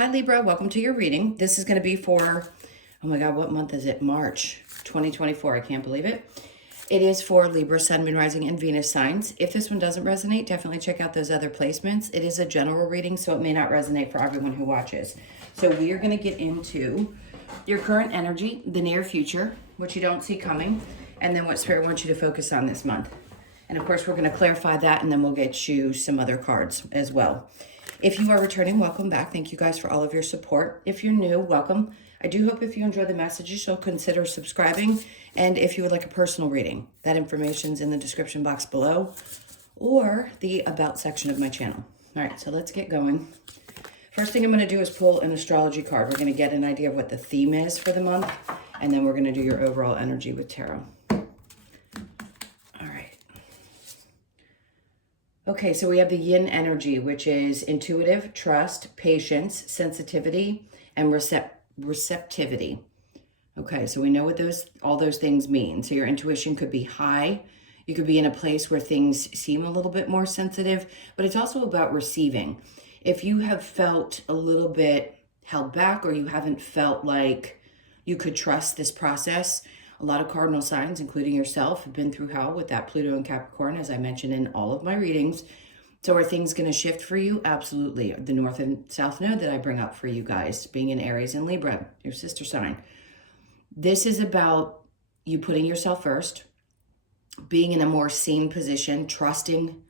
Hi Libra, welcome to your reading. This is going to be for, oh my God, what month is it? March 2024. I can't believe it. It is for Libra, Sun, Moon, Rising, and Venus signs. If this one doesn't resonate, definitely check out those other placements. It is a general reading, so it may not resonate for everyone who watches. So we are going to get into your current energy, the near future, what you don't see coming, and then what Spirit wants you to focus on this month. And of course, we're going to clarify that, and then we'll get you some other cards as well. If you are returning, welcome back. Thank you guys for all of your support. If you're new, welcome. I do hope if you enjoy the messages, you'll consider subscribing. And if you would like a personal reading, that information's in the description box below or the About section of my channel. All right, so let's get going. First thing I'm going to do is pull an astrology card. We're going to get an idea of what the theme is for the month, and then we're going to do your overall energy with tarot. Okay, so we have the yin energy, which is intuitive, trust, patience, sensitivity, and receptivity. Okay, so we know what all those things mean. So your intuition could be high. You could be in a place where things seem a little bit more sensitive, but it's also about receiving. If you have felt a little bit held back or you haven't felt like you could trust this process, a lot of cardinal signs, including yourself, have been through hell with that Pluto and Capricorn, as I mentioned in all of my readings. So are things going to shift for you? Absolutely. The North and South Node that I bring up for you guys, being in Aries and Libra, your sister sign. This is about you putting yourself first, being in a more sane position, trusting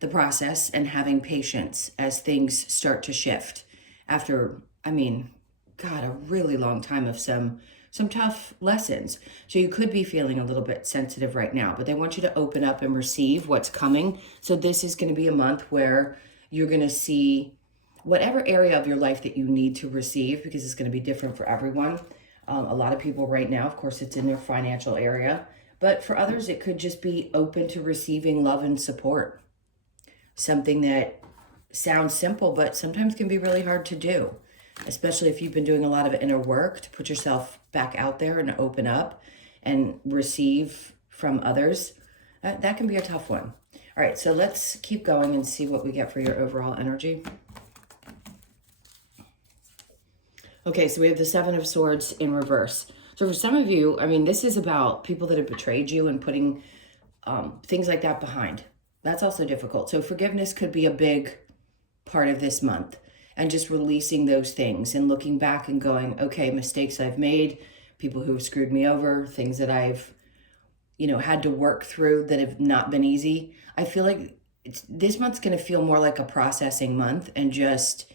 the process, and having patience as things start to shift after, God, a really long time of some tough lessons. So you could be feeling a little bit sensitive right now, but they want you to open up and receive what's coming. So this is going to be a month where you're going to see whatever area of your life that you need to receive, because it's going to be different for everyone. A lot of people right now, of course, it's in their financial area, but for others, it could just be open to receiving love and support. Something that sounds simple, but sometimes can be really hard to do, especially if you've been doing a lot of inner work to put yourself back out there and open up and receive from others. That can be a tough one. All right, so let's keep going and see what we get for your overall energy. Okay, so we have the Seven of Swords in reverse. So for some of you, this is about people that have betrayed you and putting things like that behind. That's also difficult. So forgiveness could be a big part of this month. And just releasing those things and looking back and going, okay, mistakes I've made, people who have screwed me over, things that I've, had to work through that have not been easy. I feel like this month's going to feel more like a processing month and just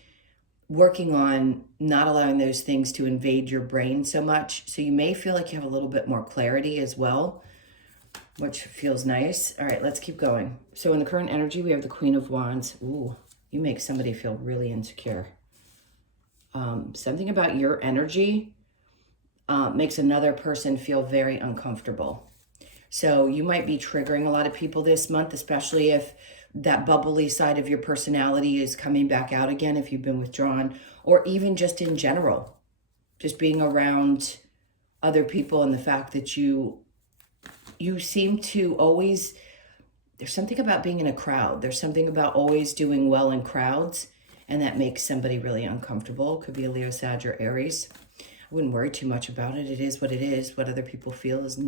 working on not allowing those things to invade your brain so much. So you may feel like you have a little bit more clarity as well, which feels nice. All right, let's keep going. So in the current energy, we have the Queen of Wands. Ooh. You make somebody feel really insecure. Something about your energy makes another person feel very uncomfortable. So you might be triggering a lot of people this month, especially if that bubbly side of your personality is coming back out again, if you've been withdrawn, or even just in general, just being around other people and the fact that you seem to always... There's something about being in a crowd. There's something about always doing well in crowds, and that makes somebody really uncomfortable. Could be a Leo, Sag, or Aries. I wouldn't worry too much about it. It is what it is. What other people feel is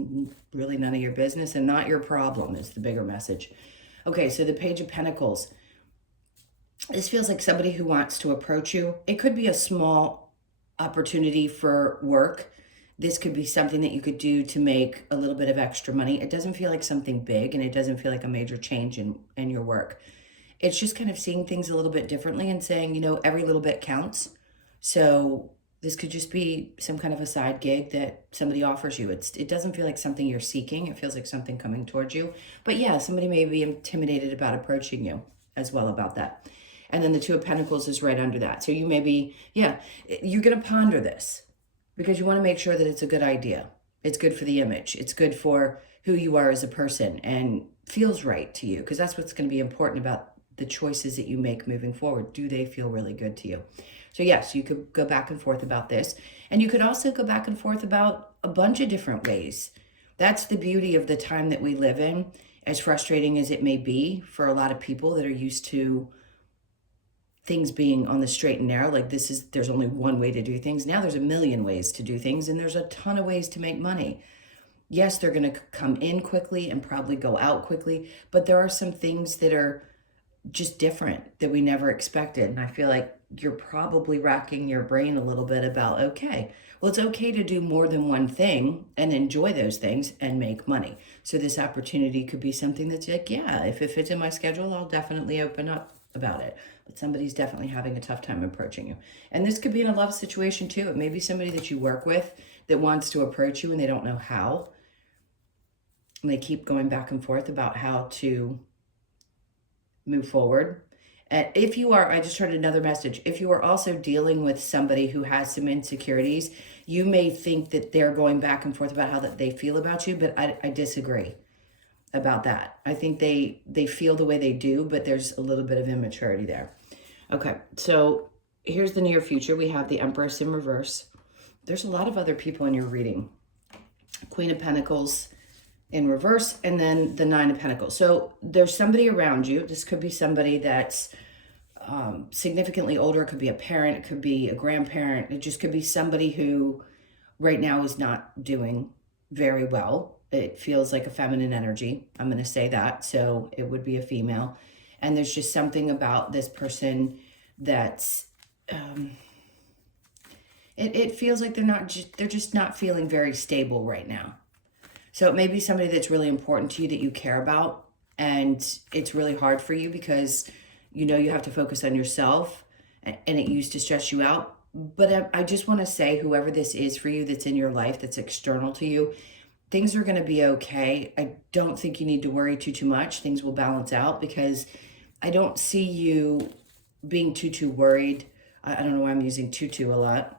really none of your business and not your problem is the bigger message. Okay, so the Page of Pentacles. This feels like somebody who wants to approach you. It could be a small opportunity for work. This could be something that you could do to make a little bit of extra money. It doesn't feel like something big, and it doesn't feel like a major change in your work. It's just kind of seeing things a little bit differently and saying, every little bit counts. So this could just be some kind of a side gig that somebody offers you. It doesn't feel like something you're seeking. It feels like something coming towards you. But yeah, somebody may be intimidated about approaching you as well about that. And then the Two of Pentacles is right under that. So you may be, you're going to ponder this, because you want to make sure that it's a good idea. It's good for the image. It's good for who you are as a person and feels right to you, because that's what's going to be important about the choices that you make moving forward. Do they feel really good to you? So yes, you could go back and forth about this. And you could also go back and forth about a bunch of different ways. That's the beauty of the time that we live in, as frustrating as it may be for a lot of people that are used to things being on the straight and narrow, like there's only one way to do things. Now there's a million ways to do things, and there's a ton of ways to make money. Yes, they're going to come in quickly and probably go out quickly, but there are some things that are just different that we never expected. And I feel like you're probably racking your brain a little bit about, okay, well, it's okay to do more than one thing and enjoy those things and make money. So this opportunity could be something that's like, yeah, if it fits in my schedule, I'll definitely open up about it. But somebody's definitely having a tough time approaching you. And this could be in a love situation too. It may be somebody that you work with that wants to approach you and they don't know how. And they keep going back and forth about how to move forward. And if you are, I just heard another message. If you are also dealing with somebody who has some insecurities, you may think that they're going back and forth about how that they feel about you, but I disagree about that. I think they feel the way they do, but there's a little bit of immaturity there. Okay, so here's the near future. We have the Empress in reverse. There's a lot of other people in your reading. Queen of Pentacles in reverse, and then the Nine of Pentacles. So there's somebody around you. This could be somebody that's significantly older. It could be a parent. It could be a grandparent. It just could be somebody who right now is not doing very well. It feels like a feminine energy. I'm going to say that. So it would be a female. And there's just something about this person that's, it feels like they're just not feeling very stable right now. So it may be somebody that's really important to you that you care about, and it's really hard for you because you know you have to focus on yourself and it used to stress you out. But I just want to say, whoever this is for you that's in your life, that's external to you, things are going to be okay. I don't think you need to worry too much. Things will balance out because I don't see you being too worried. I don't know why I'm using too a lot.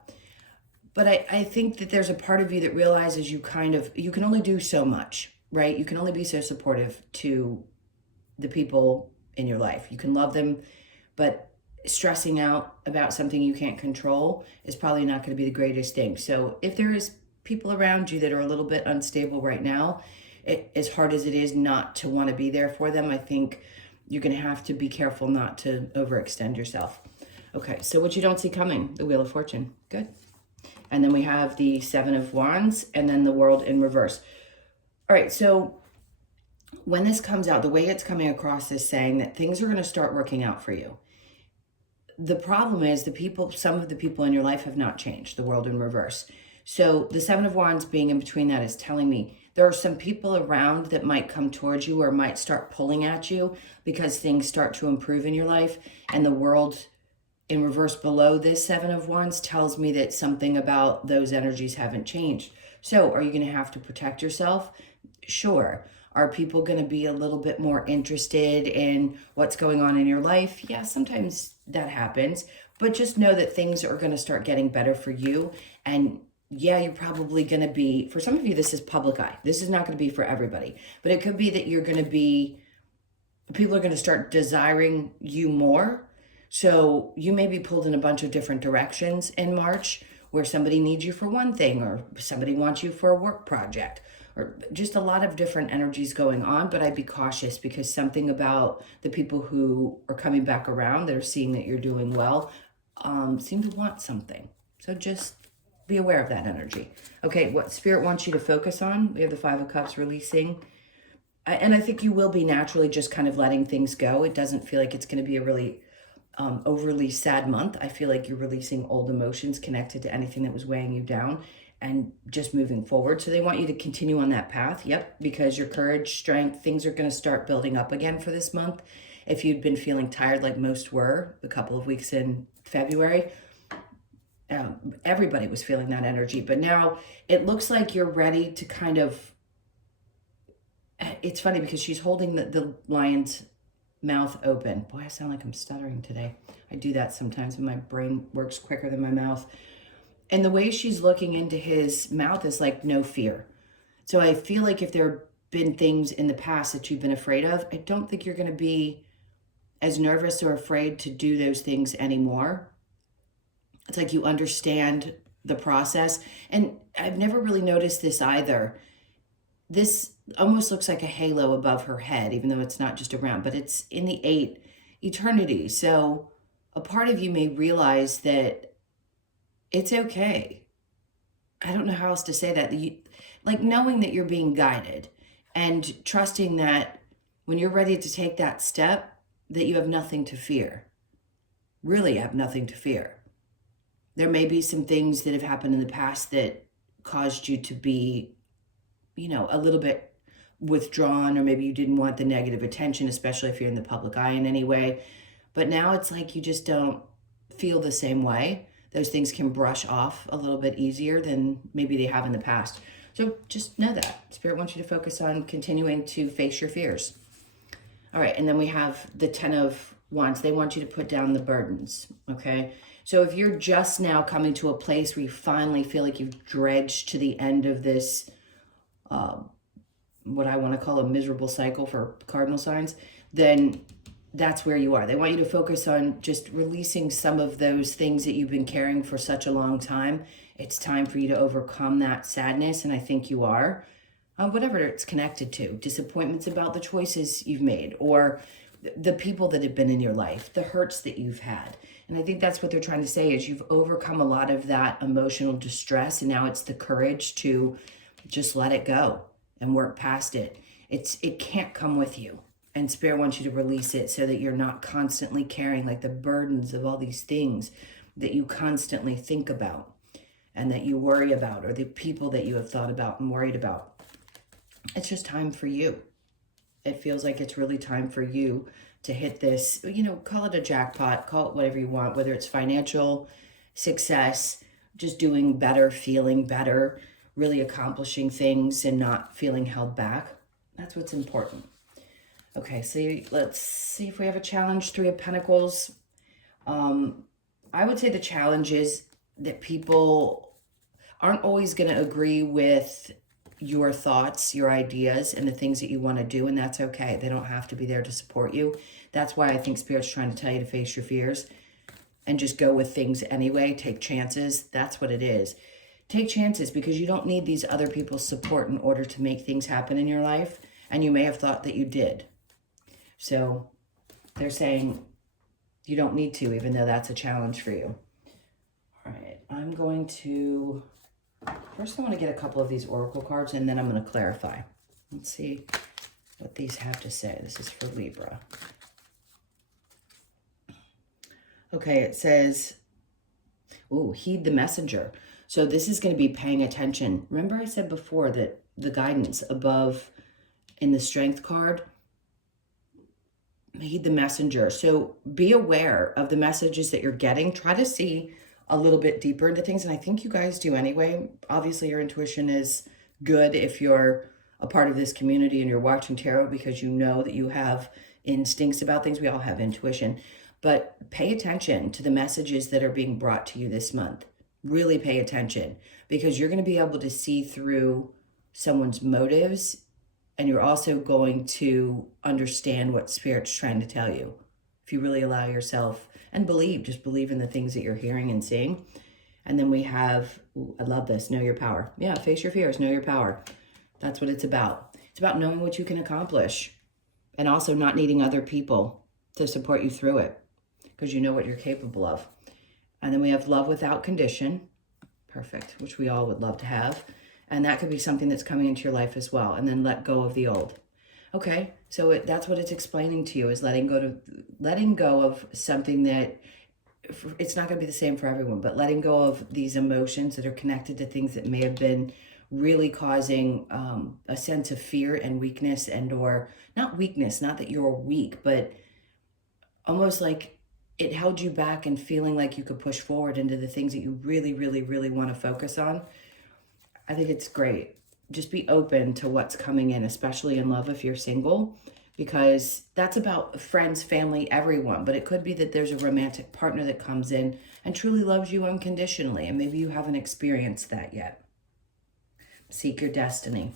But I think that there's a part of you that realizes you can only do so much, right? You can only be so supportive to the people in your life. You can love them, but stressing out about something you can't control is probably not going to be the greatest thing. So if there is people around you that are a little bit unstable right now, as hard as it is not to want to be there for them, I think you're going to have to be careful not to overextend yourself. Okay, so what you don't see coming, the Wheel of Fortune. Good. And then we have the Seven of Wands and then the World in reverse. All right, so when this comes out, the way it's coming across is saying that things are going to start working out for you. The problem is some of the people in your life have not changed, the World in reverse. So the Seven of Wands being in between that is telling me there are some people around that might come towards you or might start pulling at you because things start to improve in your life, and the World in reverse below this Seven of Wands tells me that something about those energies haven't changed. So are you going to have to protect yourself? Sure. Are people going to be a little bit more interested in what's going on in your life? Yeah, sometimes that happens, but just know that things are going to start getting better for you. And yeah, you're probably going to be, for some of you, this is public eye. This is not going to be for everybody, but it could be that people are going to start desiring you more. So you may be pulled in a bunch of different directions in March, where somebody needs you for one thing, or somebody wants you for a work project, or just a lot of different energies going on. But I'd be cautious because something about the people who are coming back around that are seeing that you're doing well seem to want something. So just be aware of that energy. Okay, what Spirit wants you to focus on, we have the Five of Cups releasing. And I think you will be naturally just kind of letting things go. It doesn't feel like it's going to be a really overly sad month. I feel like you're releasing old emotions connected to anything that was weighing you down and just moving forward. So they want you to continue on that path. Yep, because your courage, strength, things are going to start building up again for this month. If you'd been feeling tired like most were a couple of weeks in February, everybody was feeling that energy. But now it looks like you're ready to kind of, it's funny because she's holding the lion's mouth open. Boy, I sound like I'm stuttering today. I do that sometimes when my brain works quicker than my mouth. And the way she's looking into his mouth is like no fear. So I feel like if there have been things in the past that you've been afraid of, I don't think you're going to be as nervous or afraid to do those things anymore. It's like you understand the process. And I've never really noticed this either. This almost looks like a halo above her head, even though it's not just around, but it's in the 8 eternity. So a part of you may realize that it's okay. I don't know how else to say that. Like knowing that you're being guided and trusting that when you're ready to take that step, that you have nothing to fear. Really have nothing to fear. There may be some things that have happened in the past that caused you to be, a little bit withdrawn, or maybe you didn't want the negative attention, especially if you're in the public eye in any way. But now it's like you just don't feel the same way. Those things can brush off a little bit easier than maybe they have in the past. So just know that. Spirit wants you to focus on continuing to face your fears. All right, and then we have the 10 of Wands. They want you to put down the burdens, okay? So if you're just now coming to a place where you finally feel like you've dredged to the end of this, what I want to call a miserable cycle for cardinal signs, then that's where you are. They want you to focus on just releasing some of those things that you've been carrying for such a long time. It's time for you to overcome that sadness, and I think you are. Whatever it's connected to, disappointments about the choices you've made, or the people that have been in your life, the hurts that you've had. And I think that's what they're trying to say is you've overcome a lot of that emotional distress, and now it's the courage to just let it go and work past it. It can't come with you. And Spirit wants you to release it so that you're not constantly carrying like the burdens of all these things that you constantly think about and that you worry about, or the people that you have thought about and worried about. It's just time for you. It feels like it's really time for you to hit this, call it a jackpot, call it whatever you want, whether it's financial success, just doing better, feeling better, really accomplishing things and not feeling held back. That's what's important. Okay, so let's see if we have a challenge. 3 of Pentacles. I would say the challenge is that people aren't always going to agree with your thoughts, your ideas, and the things that you want to do, and that's okay. They don't have to be there to support you. That's why I think Spirit's trying to tell you to face your fears and just go with things anyway. Take chances. That's what it is. Take chances because you don't need these other people's support in order to make things happen in your life, and you may have thought that you did. So they're saying you don't need to, even though that's a challenge for you. All right, I'm going to, first I want to get a couple of these oracle cards and then I'm going to clarify. Let's see what these have to say. This is for Libra. Okay, it says, heed the messenger. So this is going to be paying attention. Remember I said before that the guidance above in the strength card, heed the messenger. So be aware of the messages that you're getting. Try to see a little bit deeper into things. And I think you guys do anyway. Obviously, your intuition is good if you're a part of this community and you're watching tarot because you know that you have instincts about things. We all have intuition. But pay attention to the messages that are being brought to you this month. Really pay attention because you're going to be able to see through someone's motives. And you're also going to understand what Spirit's trying to tell you. If you really allow yourself and just believe in the things that you're hearing and seeing. And then we have, I love this, know your power. Yeah, face your fears, know your power. That's what it's about. It's about knowing what you can accomplish and also not needing other people to support you through it because you know what you're capable of. And then we have love without condition. Perfect, which we all would love to have. And that could be something that's coming into your life as well. And then let go of the old. Okay, so that's what it's explaining to you is letting go of something that it's not going to be the same for everyone, but letting go of these emotions that are connected to things that may have been really causing a sense of fear and weakness or not weakness, not that you're weak, but almost like it held you back and feeling like you could push forward into the things that you really, really, really want to focus on. I think it's great. Just be open to what's coming in, especially in love if you're single, because that's about friends, family, everyone. But it could be that there's a romantic partner that comes in and truly loves you unconditionally, and maybe you haven't experienced that yet. Seek your destiny.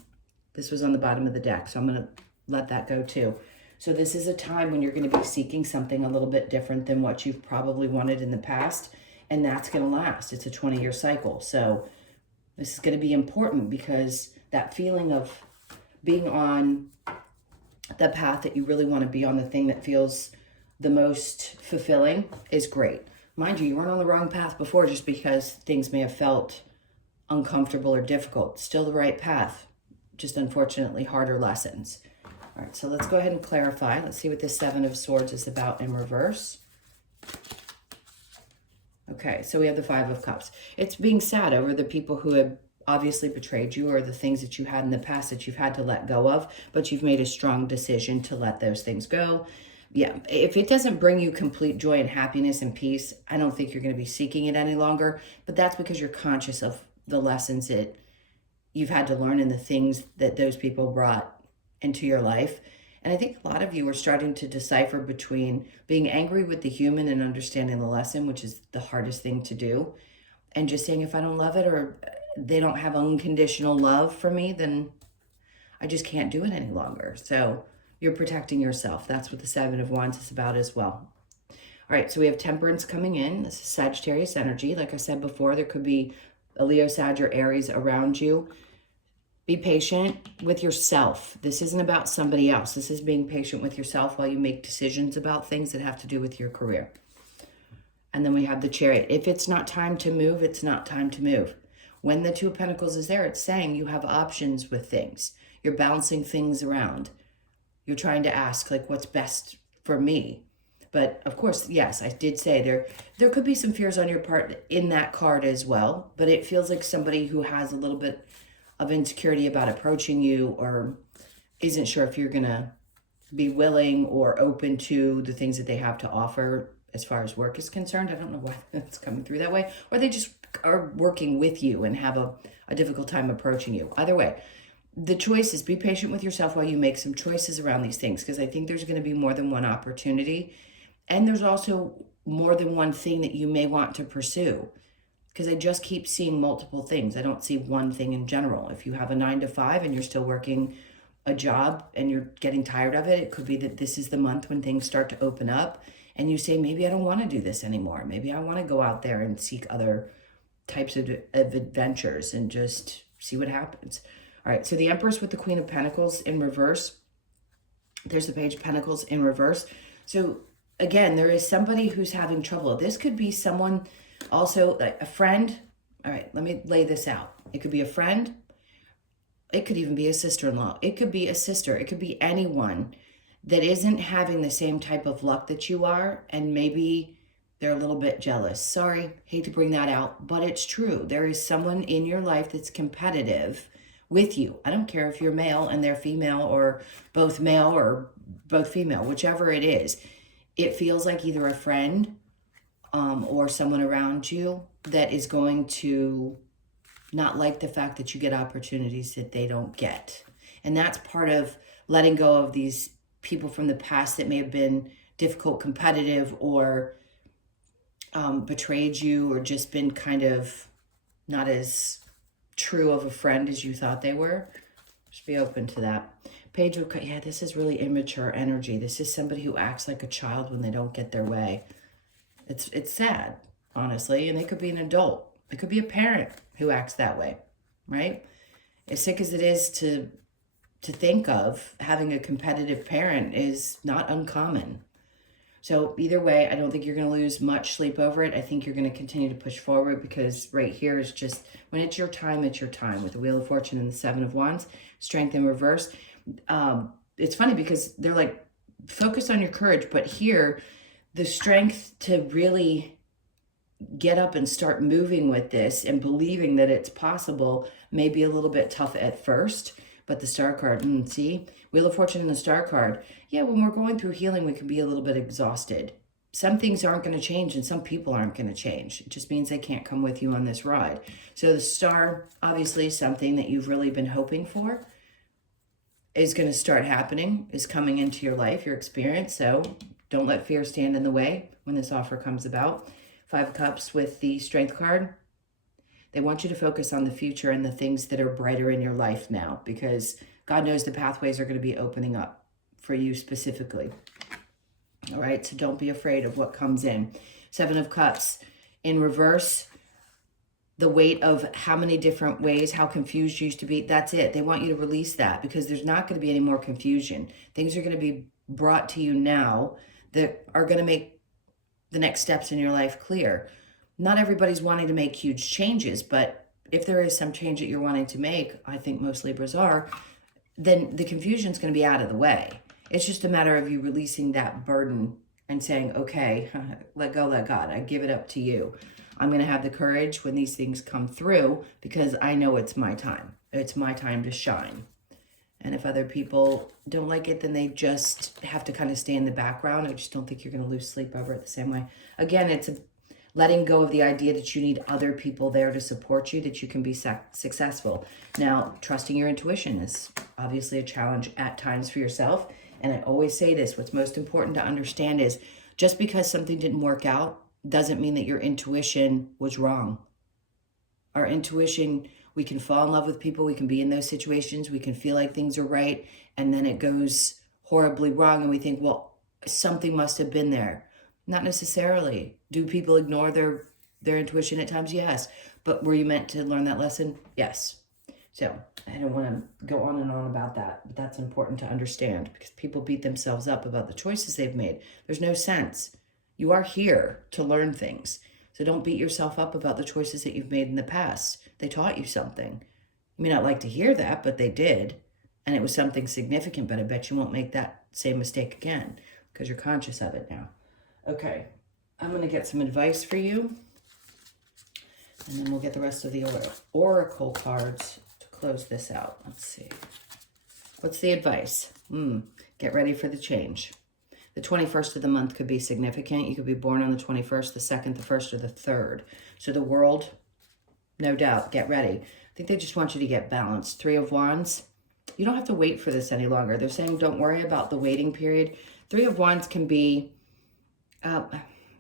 This was on the bottom of the deck, so I'm going to let that go too. So this is a time when you're going to be seeking something a little bit different than what you've probably wanted in the past, and that's going to last. It's a 20-year cycle, so this is going to be important because that feeling of being on the path that you really want to be on, the thing that feels the most fulfilling is great. Mind you, you weren't on the wrong path before just because things may have felt uncomfortable or difficult. Still the right path, just unfortunately harder lessons. All right, so let's go ahead and clarify. Let's see what this Seven of Swords is about in reverse. Okay, so we have the Five of Cups. It's being sad over the people who have obviously betrayed you or the things that you had in the past that you've had to let go of, but you've made a strong decision to let those things go. Yeah, if it doesn't bring you complete joy and happiness and peace, I don't think you're going to be seeking it any longer, but that's because you're conscious of the lessons that you've had to learn and the things that those people brought into your life. And I think a lot of you are starting to decipher between being angry with the human and understanding the lesson, which is the hardest thing to do, and just saying, if I don't love it or they don't have unconditional love for me, then I just can't do it any longer. So you're protecting yourself. That's what the Seven of Wands is about as well. All right, so we have Temperance coming in. This is Sagittarius energy. Like I said before, there could be a Leo, Sag, or Aries around you. Be patient with yourself. This isn't about somebody else. This is being patient with yourself while you make decisions about things that have to do with your career. And then we have the Chariot. If it's not time to move, it's not time to move. When the Two of Pentacles is there, it's saying you have options with things. You're bouncing things around. You're trying to ask, like, what's best for me? But of course, yes, I did say there could be some fears on your part in that card as well. But it feels like somebody who has a little bit of insecurity about approaching you or isn't sure if you're going to be willing or open to the things that they have to offer as far as work is concerned. I don't know why that's coming through that way. Or they just are working with you and have a difficult time approaching you. Either way, the choice is be patient with yourself while you make some choices around these things, because I think there's going to be more than one opportunity. And there's also more than one thing that you may want to pursue, because I just keep seeing multiple things. I don't see one thing in general. If you have a 9 to 5 and you're still working a job and you're getting tired of it, it could be that this is the month when things start to open up and you say, maybe I don't want to do this anymore. Maybe I want to go out there and seek other types of adventures and just see what happens. All right, so the Empress with the Queen of Pentacles in reverse. There's the Page of Pentacles in reverse. So again, there is somebody who's having trouble. This could be someone also, like a friend. All right, let me lay this out. It could be a friend. It could even be a sister-in-law. It could be a sister. It could be anyone that isn't having the same type of luck that you are, and maybe they're a little bit jealous. Sorry, hate to bring that out, but it's true. There is someone in your life that's competitive with you. I don't care if you're male and they're female, or both male or both female, whichever it is. It feels like either a friend or someone around you that is going to not like the fact that you get opportunities that they don't get. And that's part of letting go of these people from the past that may have been difficult, competitive, or betrayed you, or just been kind of not as true of a friend as you thought they were. Just be open to that. Page of, yeah, this is really immature energy. This is somebody who acts like a child when they don't get their way. It's sad, honestly, and they could be an adult. It could be a parent who acts that way, right? As sick as it is to think of, having a competitive parent is not uncommon. So either way, I don't think you're going to lose much sleep over it. I think you're going to continue to push forward, because right here is just, when it's your time, it's your time. With the Wheel of Fortune and the Seven of Wands, Strength in reverse. It's funny because they're like, focus on your courage, but here, the strength to really get up and start moving with this and believing that it's possible may be a little bit tough at first. But the Star card, see? Wheel of Fortune and the Star card. Yeah, when we're going through healing, we can be a little bit exhausted. Some things aren't going to change and some people aren't going to change. It just means they can't come with you on this ride. So the Star, obviously something that you've really been hoping for, is going to start happening, is coming into your life, your experience. So don't let fear stand in the way when this offer comes about. 5 of Cups with the Strength card. They want you to focus on the future and the things that are brighter in your life now, because God knows the pathways are going to be opening up for you specifically. All right, so don't be afraid of what comes in. 7 of Cups in reverse. The weight of how many different ways, how confused you used to be, that's it. They want you to release that, because there's not going to be any more confusion. Things are going to be brought to you now that are going to make the next steps in your life clear. Not everybody's wanting to make huge changes, but if there is some change that you're wanting to make, I think most Libras are, then the confusion is going to be out of the way. It's just a matter of you releasing that burden and saying, okay, let go, let God. I give it up to you. I'm going to have the courage when these things come through because I know it's my time. It's my time to shine. And if other people don't like it, then they just have to kind of stay in the background. I just don't think you're going to lose sleep over it the same way. Again, it's letting go of the idea that you need other people there to support you, that you can be successful. Now, trusting your intuition is obviously a challenge at times for yourself. And I always say this, what's most important to understand is just because something didn't work out doesn't mean that your intuition was wrong. Our intuition, we can fall in love with people, we can be in those situations, we can feel like things are right, and then it goes horribly wrong and we think, well, something must have been there. Not necessarily. Do people ignore their intuition at times? Yes. But were you meant to learn that lesson? Yes. So I don't want to go on and on about that, but that's important to understand because people beat themselves up about the choices they've made. There's no sense. You are here to learn things. So don't beat yourself up about the choices that you've made in the past. They taught you something. You may not like to hear that, but they did. And it was something significant, but I bet you won't make that same mistake again because you're conscious of it now. Okay, I'm going to get some advice for you. And then we'll get the rest of the oracle cards to close this out. Let's see. What's the advice? Get ready for the change. The 21st of the month could be significant. You could be born on the 21st, the 2nd, the 1st, or the 3rd. So the world, no doubt, get ready. I think they just want you to get balanced. 3 of Wands. You don't have to wait for this any longer. They're saying don't worry about the waiting period. 3 of Wands can be,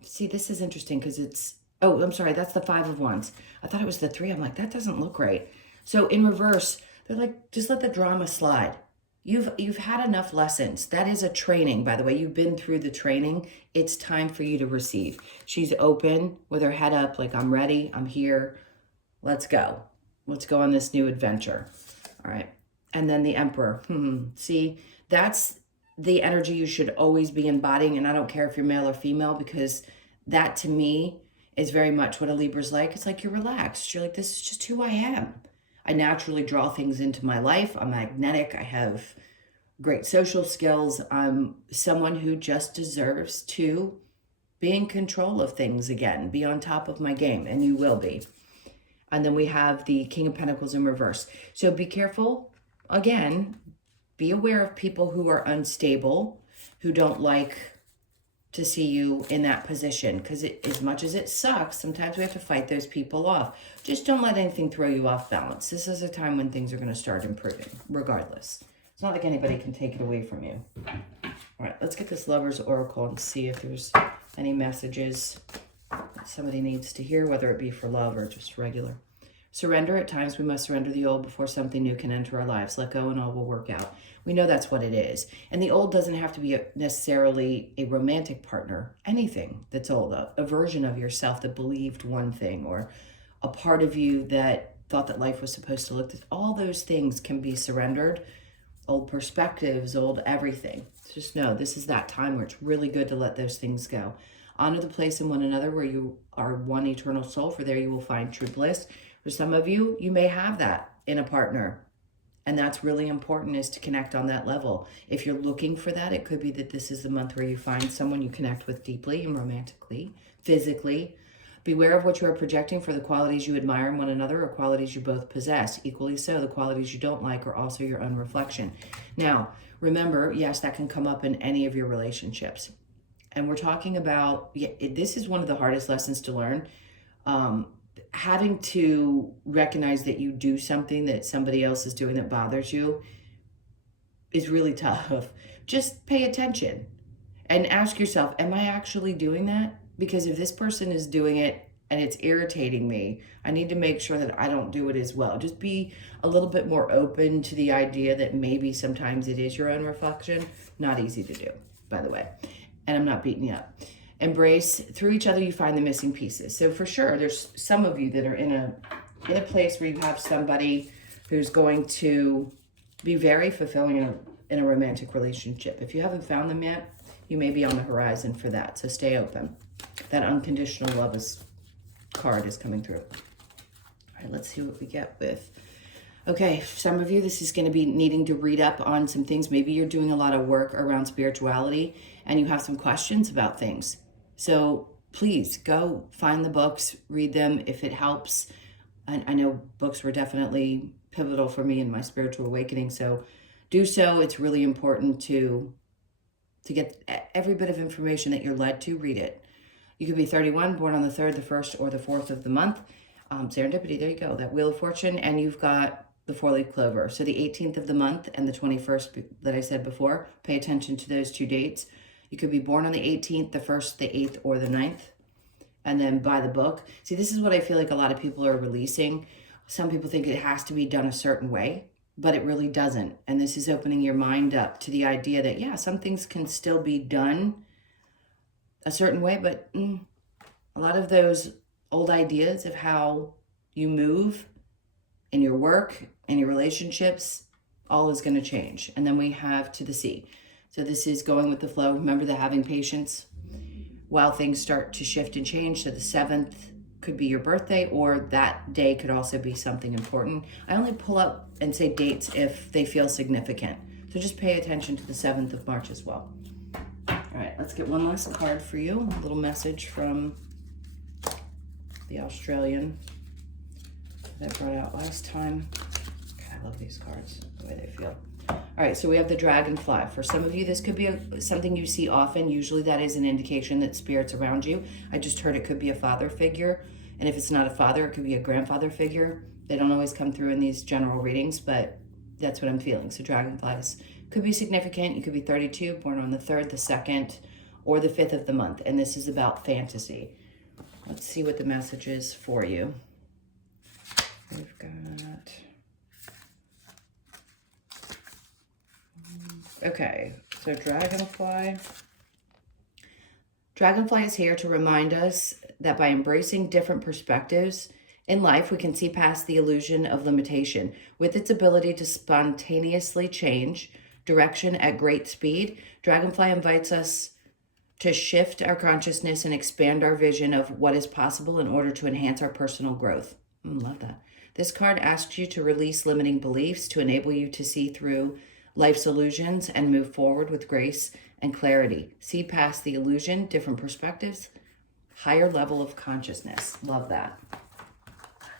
see, this is interesting because it's, oh, I'm sorry, that's the 5 of Wands. I thought it was the 3. I'm like, that doesn't look right. So in reverse, they're like, just let the drama slide. You've had enough lessons. That is a training, by the way. You've been through the training. It's time for you to receive. She's open with her head up, like, I'm ready. I'm here. Let's go. Let's go on this new adventure. All right. And then the Emperor. See, that's the energy you should always be embodying. And I don't care if you're male or female, because that to me is very much what a Libra's like. It's like you're relaxed. You're like, this is just who I am. I naturally draw things into my life. I'm magnetic. I have great social skills. I'm someone who just deserves to be in control of things again, be on top of my game, and you will be. And then we have the King of Pentacles in reverse. So be careful. Again, be aware of people who are unstable, who don't like to see you in that position, because as much as it sucks, sometimes we have to fight those people off. Just don't let anything throw you off balance. This is a time when things are going to start improving, regardless. It's not like anybody can take it away from you. All right, let's get this Lover's Oracle and see if there's any messages that somebody needs to hear, whether it be for love or just regular. Surrender. At times we must surrender the old before something new can enter our lives. Let go and all will work out. We know that's what it is. And the old doesn't have to be necessarily a romantic partner. Anything that's old, a version of yourself that believed one thing, or a part of you that thought that life was supposed to look this. All those things can be surrendered. Old perspectives, old everything. Just know this is that time where it's really good to let those things go. Honor the place in one another where you are one eternal soul, for there you will find true bliss. For some of you, you may have that in a partner. And that's really important, is to connect on that level. If you're looking for that, it could be that this is the month where you find someone you connect with deeply and romantically, physically. Beware of what you are projecting, for the qualities you admire in one another are qualities you both possess. Equally so, the qualities you don't like are also your own reflection. Now, remember, yes, that can come up in any of your relationships. And we're talking about, this is one of the hardest lessons to learn. Having to recognize that you do something that somebody else is doing that bothers you is really tough. Just pay attention and ask yourself, am I actually doing that? Because if this person is doing it and it's irritating me, I need to make sure that I don't do it as well. Just be a little bit more open to the idea that maybe sometimes it is your own reflection. Not easy to do, by the way. And I'm not beating you up. Embrace. Through each other you find the missing pieces. So for sure, there's some of you that are in a place where you have somebody who's going to be very fulfilling in a romantic relationship. If you haven't found them yet, you may be on the horizon for that. So stay open. That unconditional love card is coming through. All right, let's see what we get with. Okay, for some of you, this is going to be needing to read up on some things. Maybe you're doing a lot of work around spirituality and you have some questions about things. So please go find the books, read them if it helps. I know books were definitely pivotal for me in my spiritual awakening, so do so. It's really important to get every bit of information that you're led to, read it. You could be 31, born on the 3rd, the 1st, or the 4th of the month. Serendipity, there you go, that Wheel of Fortune, and you've got the 4-leaf clover. So the 18th of the month and the 21st that I said before, pay attention to those 2 dates. You could be born on the 18th, the 1st, the 8th, or the 9th. And then buy the book. See, this is what I feel like a lot of people are releasing. Some people think it has to be done a certain way, but it really doesn't. And this is opening your mind up to the idea that, yeah, some things can still be done a certain way, but a lot of those old ideas of how you move in your work, in your relationships, all is going to change. And then we have to the sea. So this is going with the flow. Remember the having patience while things start to shift and change. So the 7th could be your birthday, or that day could also be something important. I only pull up and say dates if they feel significant. So just pay attention to the 7th of March as well. All right, let's get one last card for you. A little message from the Australian that I brought out last time. God, I love these cards, the way they feel. All right, so we have the dragonfly. For some of you, this could be something you see often. Usually that is an indication that spirit's around you. I just heard it could be a father figure. And if it's not a father, it could be a grandfather figure. They don't always come through in these general readings, but that's what I'm feeling. So dragonflies could be significant. You could be 32, born on the 3rd, the 2nd, or the 5th of the month. And this is about fantasy. Let's see what the message is for you. We've got... Okay, so Dragonfly. Dragonfly is here to remind us that by embracing different perspectives in life, we can see past the illusion of limitation. With its ability to spontaneously change direction at great speed, Dragonfly invites us to shift our consciousness and expand our vision of what is possible in order to enhance our personal growth. Love that. This card asks you to release limiting beliefs to enable you to see through life's illusions and move forward with grace and clarity. See past the illusion, different perspectives, higher level of consciousness. Love that.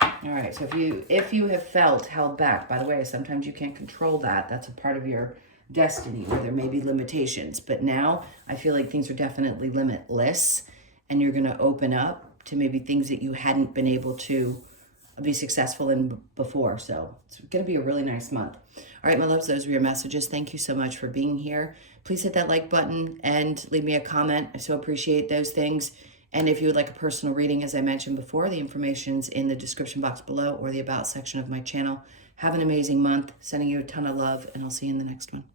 All right, so if you have felt held back, by the way, sometimes you can't control that. That's a part of your destiny where there may be limitations. But now I feel like things are definitely limitless, and you're going to open up to maybe things that you hadn't been able to be successful in before. So it's going to be a really nice month. All right, my loves, those were your messages. Thank you so much for being here. Please hit that like button and leave me a comment. I so appreciate those things. And if you would like a personal reading, as I mentioned before, the information's in the description box below or the About section of my channel. Have an amazing month. Sending you a ton of love, and I'll see you in the next one.